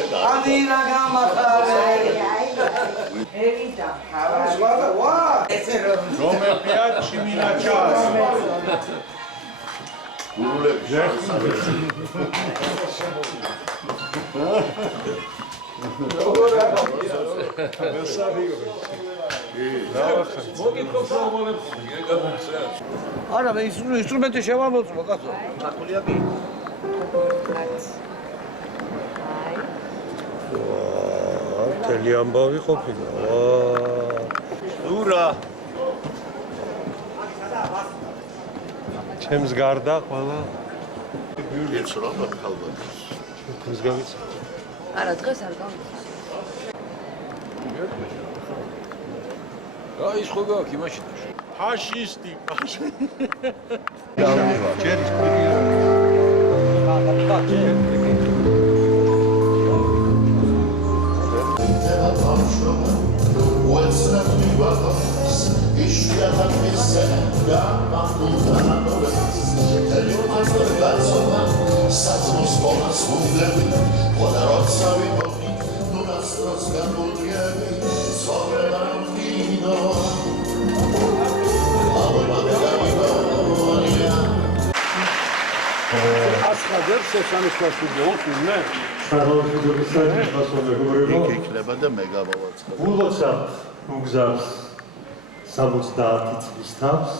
Adina gamatare. Evita. Guarda qua. Non mi piace minacciare. Ara მე ინსტრუმენტი შევამოწმო კაცო. ჩართულია კი? მთელი ამბავი ყოფილა. ურა. ჩემს გარდა ყველა ეს რა ხალხად? ეს გავიცა. არა, დღეს არ გავიცა. ის ხო გაქვს იმაში. ფაშისტი, ფაშისტი. ჯერის კვირია. ასხადებს შესანიშნავი გეუხილნე? იქ იქნება და მე გავავაცხებ. ულოცავთ უგზავს 70 წლის თავს.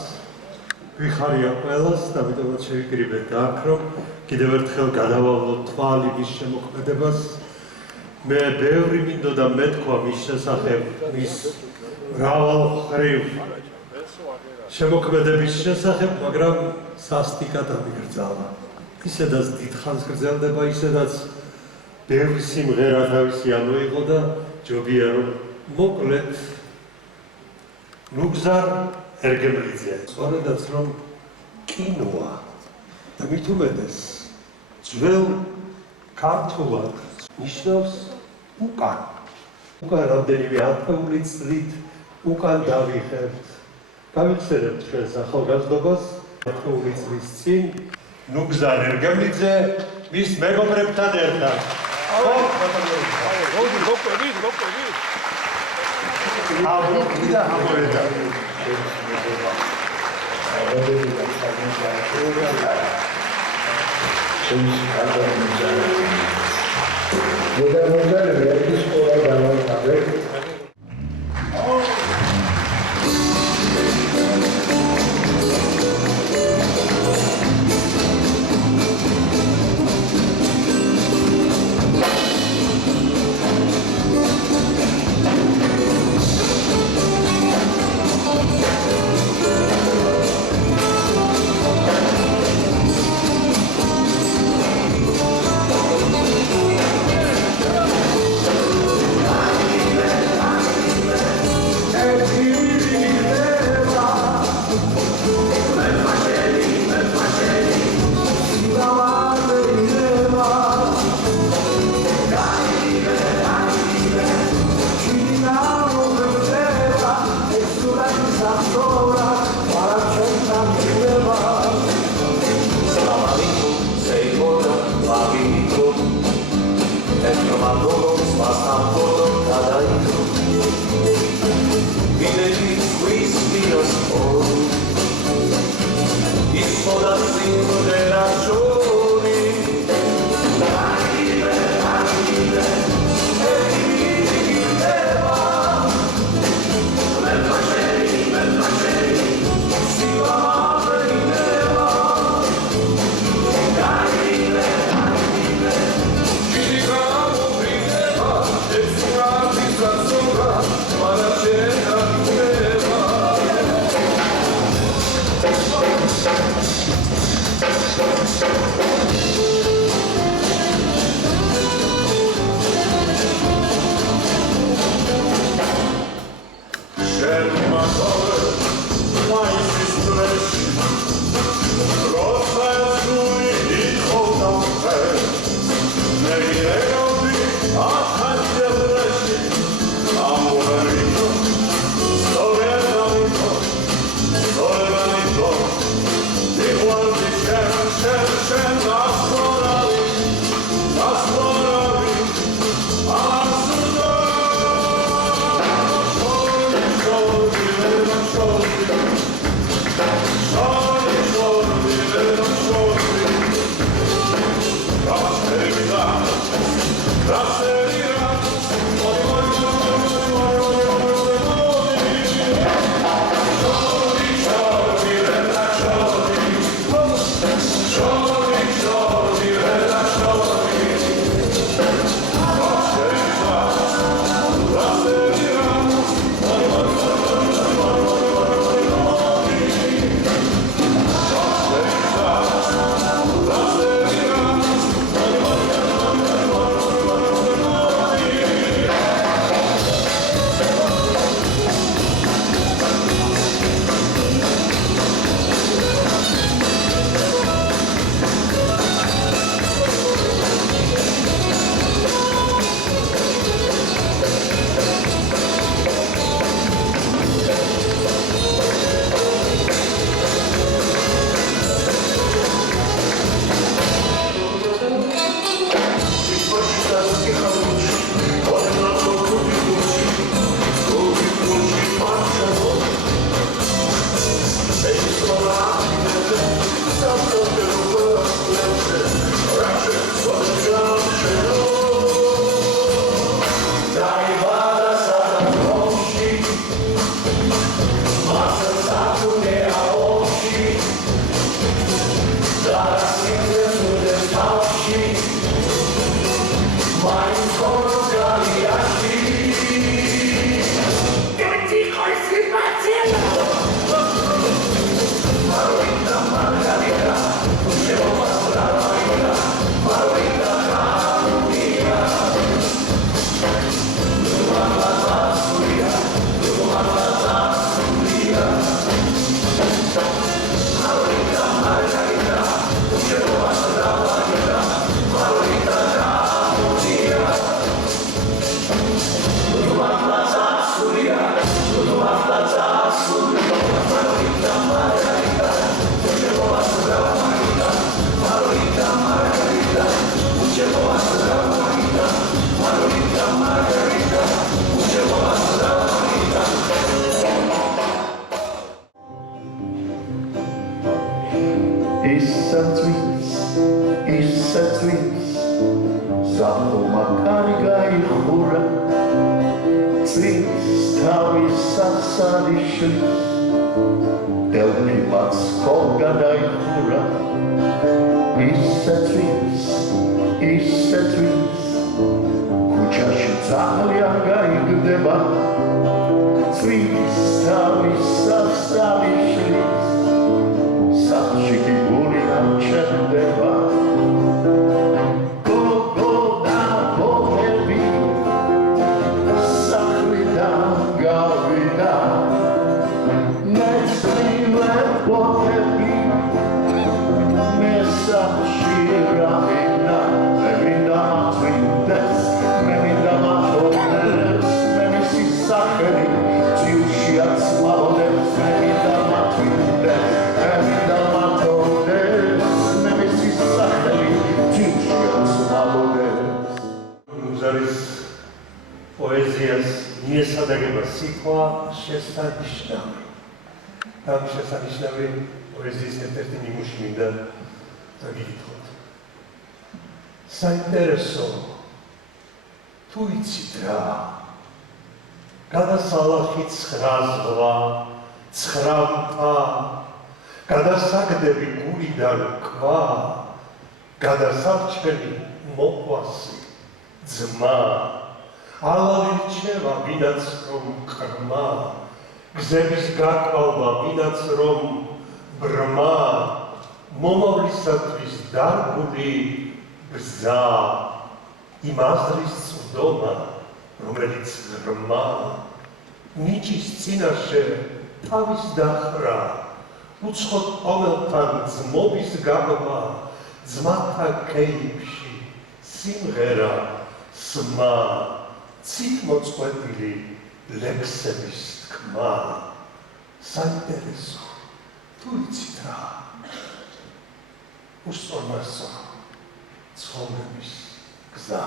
ვიხარია ყველას, ამიტომაც შევიკრიბეთ აქ, რომ კიდევ ერთხელ გადავავლოთ თვალი მის შემოქმედებას. მე ბევრი მინდოდა მეთქვა მის შესახებ, მის მრავალმხრივ შემოქმედების შესახებ, მაგრამ სასტიკად ამიგრძალა. ისედაც დიდხანს გრძელდება, ისედაც ბევრი სიმღერა თავისი ამოიღო და ჯობია რომ მოკლედ ნუგზარ ერგემლიძე. სწორედაც რომ კინოა და მით უმეტეს ძველ ქართულად ნიშნავს უკან. უკან რამდენიმე ათეული წლით უკან დავიხევთ. გავიხსენებთ ჩვენს ახალგაზრდობას ათეული წლის წინ ნუგზარ ერგემლიძე მის მეგობრებთან ერთად. სარიშლის დელფიმაც ხოლგა დაიხურა ისე წვიმს ქუჩაში ძალიან გაიგდება წვიმს თავის სარიშლის სახლში კი გული ამჩნდება პოეზიას მიესადაგება სიტყვა შესანიშნავი. ამ შესანიშნავი პოეზიის ერთ-ერთი ნიმუში მინდა დაგიკითხოთ. საინტერესო თუ იცით რა გადასალახი 9 ზღვა 9 მთა გადასაგდები გულიდან ქვა გადასარჩენი მოყვასი ძმა ალავი რჩება ვინაც რომ ყრმა გზების გაკვალვა ვინაც რომ ბრმა მომავლისათვის დარგული გზა იმ აზრის წვდომა რომელიც ღრმა ნიჭის წინაშე თავის დახრა უცხოდ ყოველთან ძმობის გაბმა ძმათა კეიფში სიმღერა სმა ცით მოწყვეტილი ლექსების თქმა საინტერესო თუ იცით რა უსწორმასო ცხოვრების გზა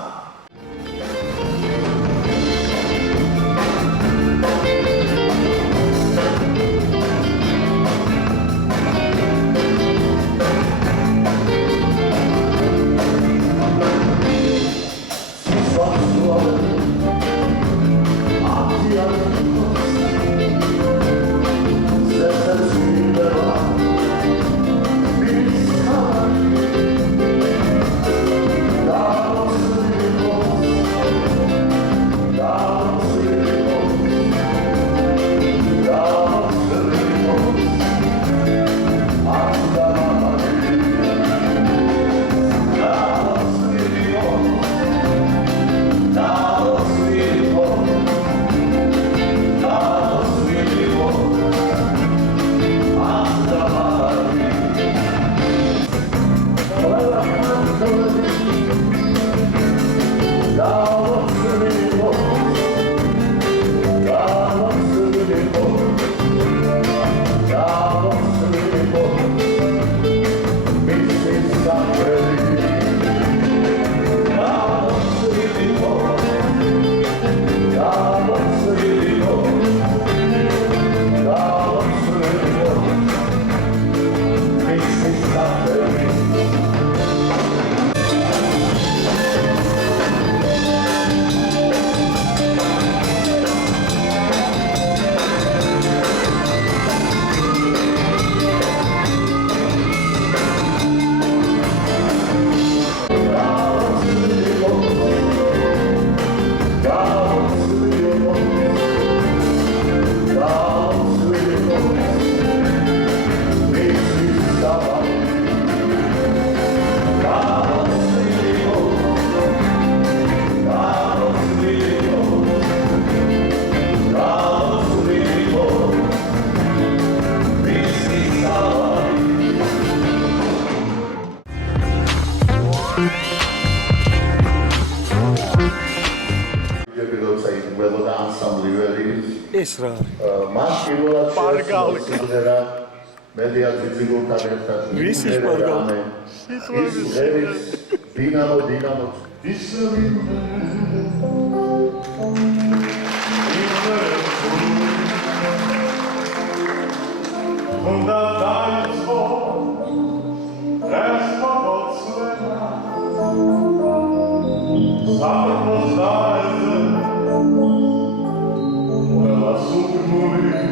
ეს რა მას პირველად შეეცვალა მედია ძიძიგურთან ერთად ვისი სპარგალი სიტყვების დინამო უნდა დაიწყო ეს ფოტოცლება სამწუხაროდ Well, I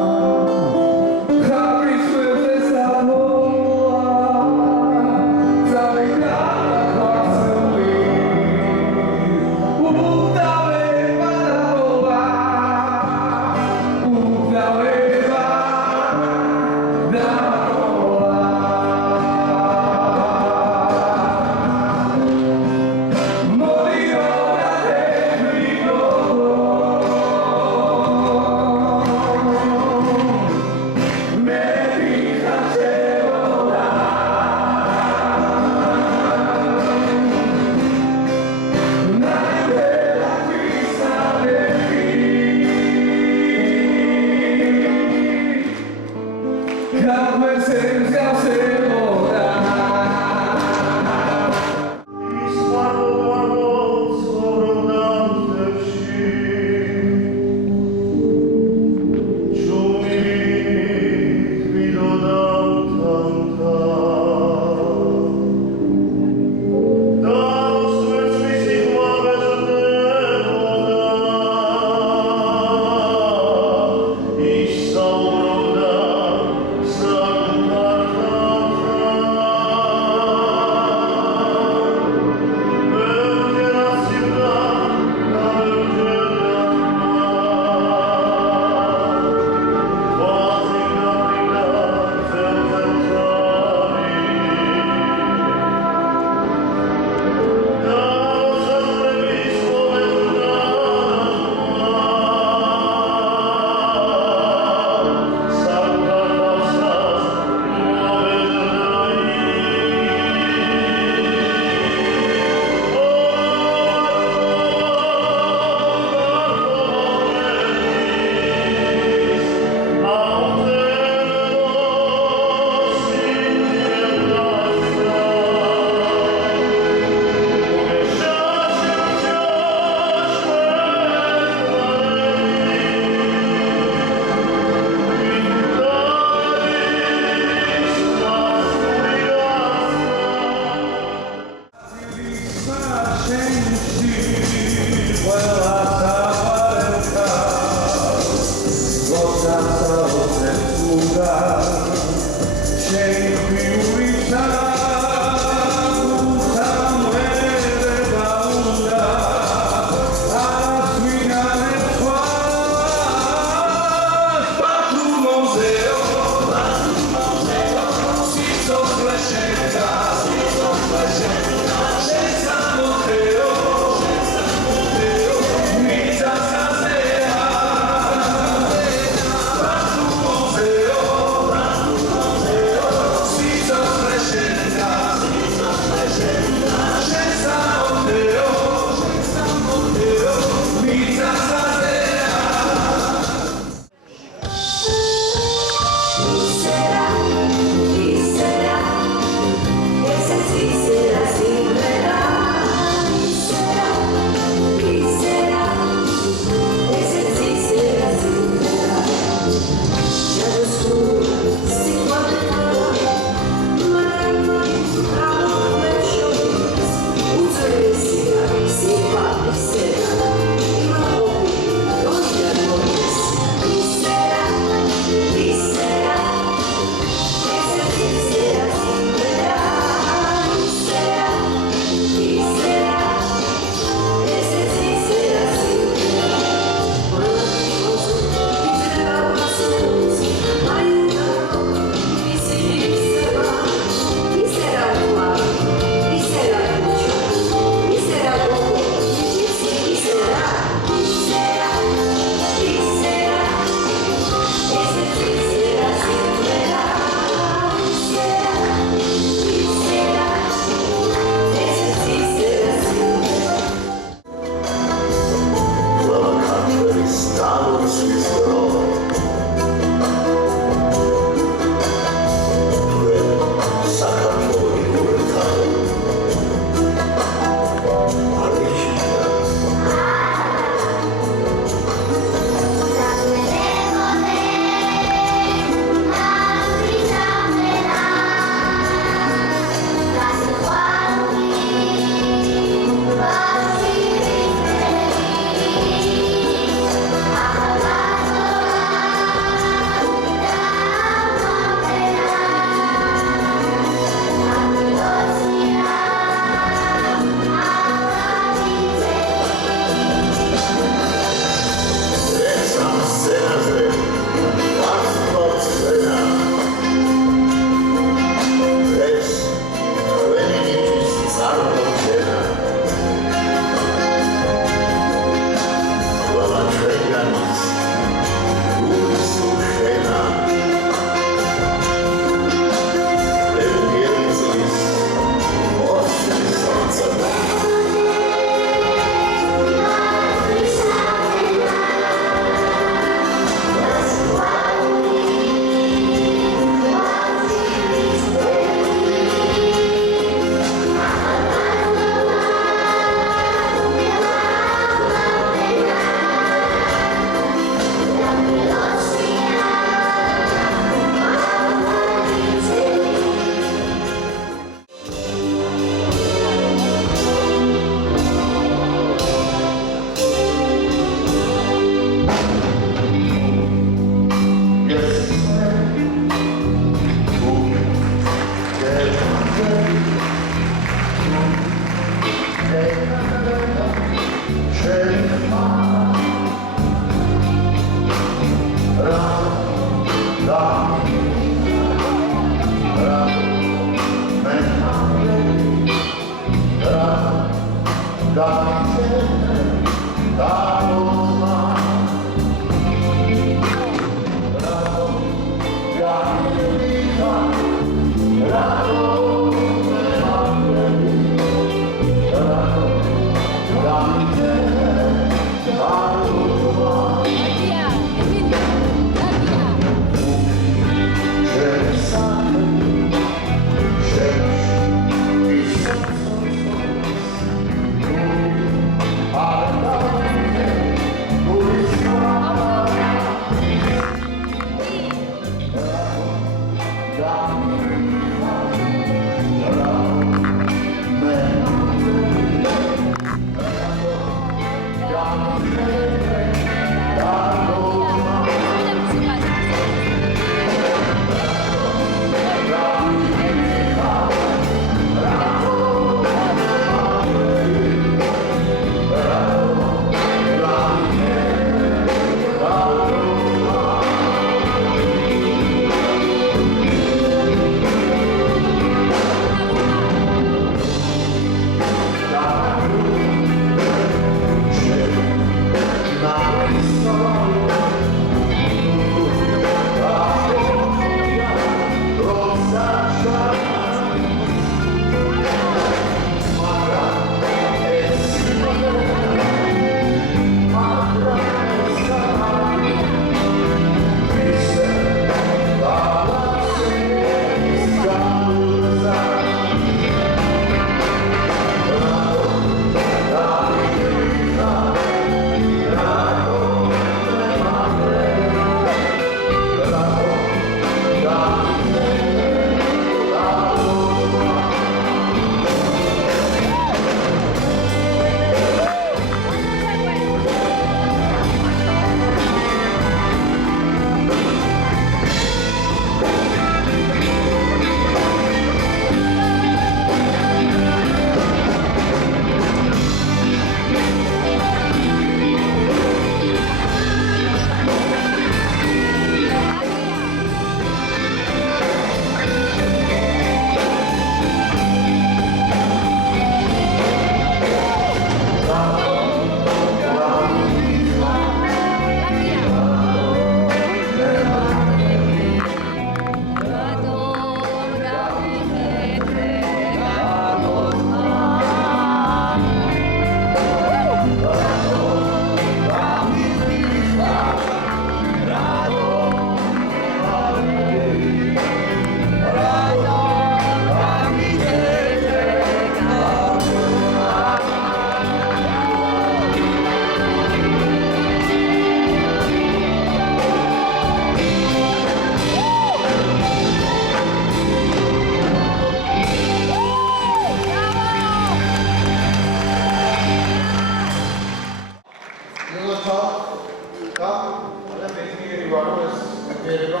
ვარ რომ ეს მიერება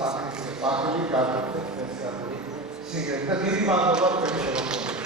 საქმე გაკეთდეს სპეციალური სიგრეტი და დიდი მადლობა თქვენი შემოქმედებისთვის.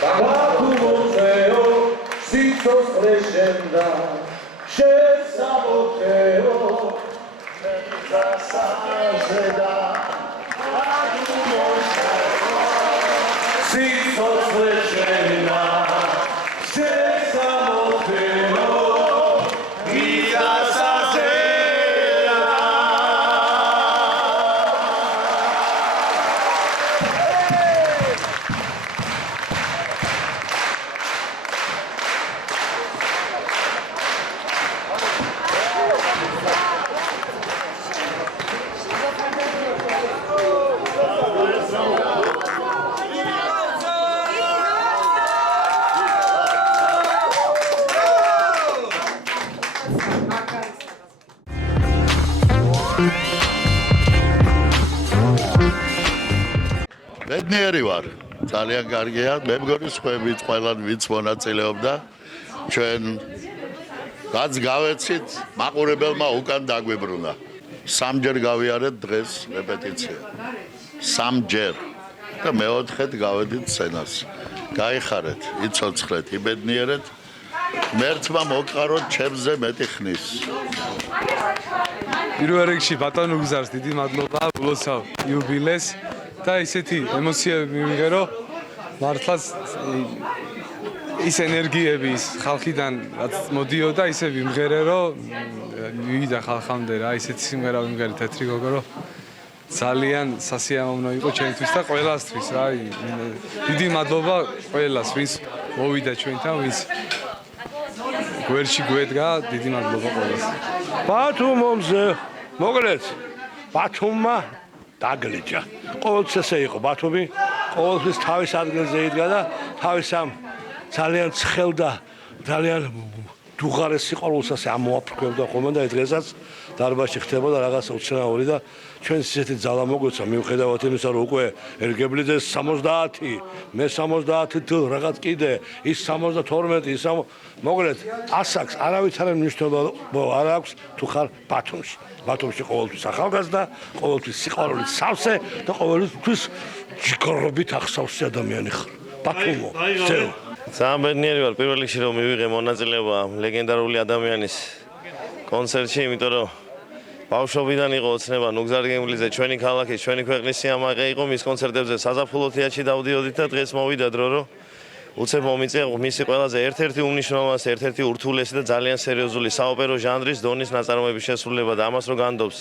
ბათუმოწეო სიცოცხლე შენდა შესამოწეო სასაზედა სიცოცხლე შენდა შესამოწეო ბედნიერი ვარ. ძალიან კარგია. მე მგონი სხვაებიც ყველან ვინც მონაწილეობდა ჩვენ რაც გავეცით მაყურებელმა უკან დაგვიბრუნა. სამჯერ გავიარეთ დღეს რეპეტიცია. სამჯერ. და მეოთხედ გავედით სცენას. გაიხარეთ, იცოცხლეთ, იბედნიერეთ. მერთმა მოგყაროთ ჩემზე მეტი ხნის. პირველ რიგში ბატონ უგზარს დიდი მადლობა ულოცავ იუბილეს და ისეთი ემოციები მივიღერო მართლაც ის ენერგიები ის ხალხიდან რაც მოდიოდა ისე ვიმღერე რომ მივიდა ხალხამდე რა ისეთი სიმღერა ვიმღერე თეთრი გოგო ძალიან სასიამოვნო იყო ჩვენთვის და ყველასთვის რა დიდი მადლობა ყველას ვინც მოვიდა ჩვენთან ვინც გვერდში გვედგა დიდი მადლობა ყველას ბათუმზე მოგლეთ ბათუმმა დაგლიჯა ყოველთვის ესე იყო ბათუმი ყოველთვის თავის ადგილზე იდგა და თავის ამ ძალიან ცხელ და ძალიან დუღარეს სიყვარულს ასე ამოაფრქვევდა ხოლმე და დღესაც დარბაზში ხდებოდა რაღაცა უცნაური და ჩვენ ისეთი ძალა მოგვეცა მიუხედავად იმისა რომ უკვე ერგებლიძეს 70 მე 70 თუ რაღაც კიდე ის 72 ის მოგლეთ ასაკს არავითარ მნიშვნელობა არ აქვს თუ ხარ ბათუმში ბათუმში ყოველთვის ახალგაზრდა ყოველთვის სიყვარულით სავსე და ყოველთვის ჯიგრობით ახსავსე ადამიანი ხარ ბათუმო ზეო ძალიან ბედნიერი ვარ პირველ რიგში რომ მივიღე მონაწილეობა ლეგენდარული ადამიანის კონცერტში იმიტომ რომ ბავშვობიდან იყო ოცნება ნუგზარგემლიძე ჩვენი ქალაქის ჩვენი ქვეყნის სიამაყე იყო მის კონცერტებზე საზაფხულო თეატრში დავდიოდით და დღეს მოვიდა დრო რომ უცებ მომიწია მისი ყველაზე ერთ-ერთი უმნიშვნელოვანესი ერთ-ერთი ურთულესი და ძალიან სერიოზული საოპერო ჟანრის დონის ნაწარმოების შესრულება და ამას რო განდობს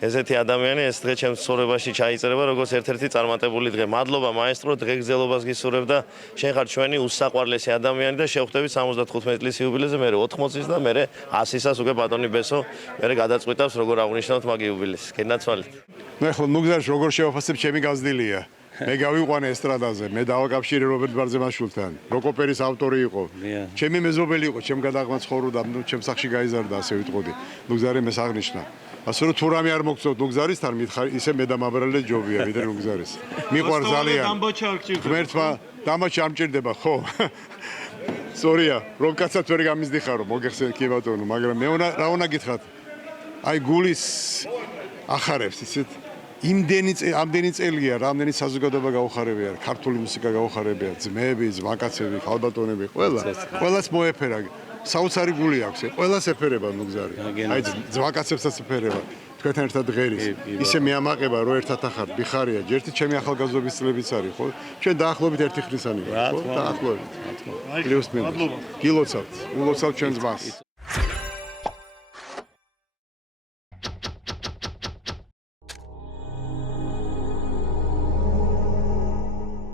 ესეთი ადამიანი ეს დღე ჩემს ცხოვრებაში ჩაიწერება როგორც ერთ-ერთი წარმატებული დღე. მადლობა მაესტრო დღეგრძელობას გისურვებ და შენ ხარ ჩვენი უსაყვარლესი ადამიანი და შევხვდებით 75 წლის იუბილეზე მე 80 წლის და მე 100-ისას უკვე ბატონი ბესო მე გადაწყვიტავს როგორ აღნიშნავთ მაგ იუბილეს. გენაცვალეთ. მე ხო მუგზარში როგორ შევაფასებ ჩემი გაზრდილია. მე გავიყვანე ესტრადაზე, მე დავაკავშირე რობერტ ბარძემაშვილთან. როკოპერის ავტორი იყო. ჩემი მეზობელი იყო, ჩემ გადაღმა ცხოვრობდა, ჩემ სახში გაიზარდა, ასე ვიტყოდი. ნუგზარი მე საღნიშნა. ასე რომ თუ რამე არ მოგწევთ ნუგზარისთან, მითხარ, ისე მე დამაბრალე ჯობია, ვიდრე ნუგზარის. მიყვარ ძალიან. ღმერთმა დამბაჩა არ მჭირდება, ხო? სორია, რომ კაცად ვერ გამიზდიხარო, მოგეხსენე კი ბატონო, მაგრამ მე რა უნდა გითხრათ? აი გულის ახარებს ისეთ ამდენი წელია, რამდენი საზოგადოება გაუხარებია, ქართული მუსიკა გაუხარებია, ძმები, ზვაკაცები, ხალბატონები, ყველას მოეფერა. საოცარი გული აქვს, ყველას ეფერება ნუგზარი. აი ზვაკაცებსაც ეფერება. თქვენთან ერთად ღერის. ისე მეამაყება, რომ ერთად ახარ, ბიხარია, ჯერთი ჩემი ახალგაზრდობის წლებიც არის, ხო? ჩვენ დაახლოებით ერთი ხნისანი ვართ, ხო? დაახლოებით. გილოცავთ, ულოცავთ ჩვენს მას.